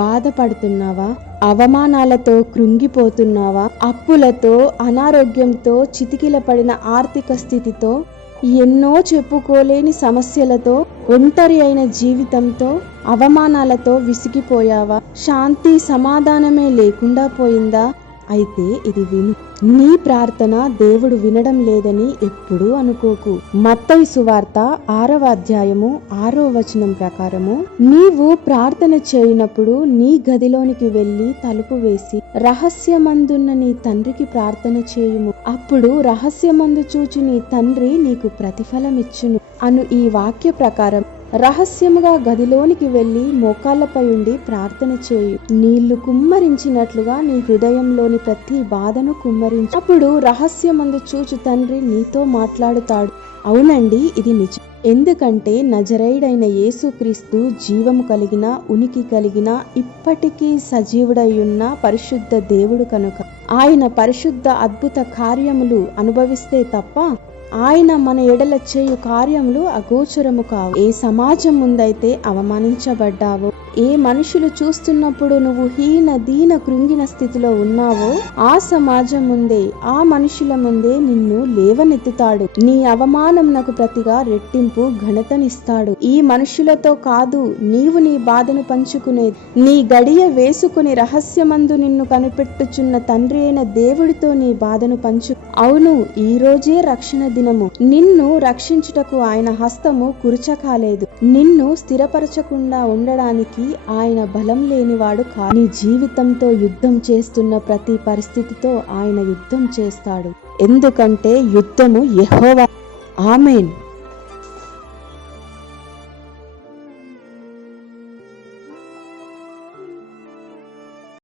బాధపడుతున్నావా? అవమానాలతో కృంగిపోతున్నావా? అప్పులతో అనారోగ్యంతో చితికిలపడిన ఆర్థిక స్థితితో ఎన్నో చెప్పుకోలేని సమస్యలతో ఒంటరి అయిన జీవితంతో అవమానాలతో విసిగిపోయావా? శాంతి సమాధానమే లేకుండా పోయిందా? అయితే ఇది విను. నీ ప్రార్థన దేవుడు వినడం లేదని ఎప్పుడూ అనుకోకు. మత్తయి సువార్త ఆరవ అధ్యాయము ఆరో వచనం ప్రకారము నీవు ప్రార్థన చేయనప్పుడు నీ గదిలోనికి వెళ్ళి తలుపు వేసి రహస్యమందున్న నీ తండ్రికి ప్రార్థన చేయుము. అప్పుడు రహస్యమందు చూచి నీ తండ్రి నీకు ప్రతిఫలమిచ్చును. అను ఈ వాక్య ప్రకారం రహస్యముగా గదిలోనికి వెళ్ళి మోకాళ్ళపై ఉండి ప్రార్థన చేయు. నీళ్ళు కుమ్మరించినట్లుగా నీ హృదయంలోని ప్రతి బాధను కుమ్మరించు. అప్పుడు రహస్యమందు చూచు తండ్రి నీతో మాట్లాడుతాడు. అవునండి ఇది నిజం. ఎందుకంటే నజరైడైన యేసుక్రీస్తు జీవము కలిగిన ఉనికి కలిగిన ఇప్పటికీ సజీవుడై ఉన్న పరిశుద్ధ దేవుడు కనుక. ఆయన పరిశుద్ధ అద్భుత కార్యములు అనుభవిస్తే తప్ప ఆయన మన ఎడల చేయు కార్యములు అగోచరము కావు. ఏ సమాజం ముందైతే అవమానించబడ్డావో ఏ మనుషులు చూస్తున్నప్పుడు నువ్వు హీన దీన కృంగిన స్థితిలో ఉన్నావో ఆ సమాజం ముందే ఆ మనుషుల ముందే నిన్ను లేవనెత్తుతాడు. నీ అవమానం నాకు ప్రతిగా రెట్టింపు ఘనతనిస్తాడు. ఈ మనుషులతో కాదు నీవు నీ బాధను పంచుకునేది నీ గడియ వేసుకుని రహస్యమందు నిన్ను కనిపెట్టుచున్న తండ్రి అయిన దేవుడితో నీ బాధను పంచు. అవును ఈ రోజే రక్షణ దినము. నిన్ను రక్షించుటకు ఆయన హస్తము కురుచకాలేదు. నిన్ను స్థిరపరచకుండా ఉండడానికి ఆయన బలం లేనివాడు కా నీ జీవితంతో యుద్ధం చేస్తున్న ప్రతి పరిస్థితితో ఆయన యుద్ధం చేస్తాడు. ఎందుకంటే యుద్ధము యెహోవా ఆమెన్.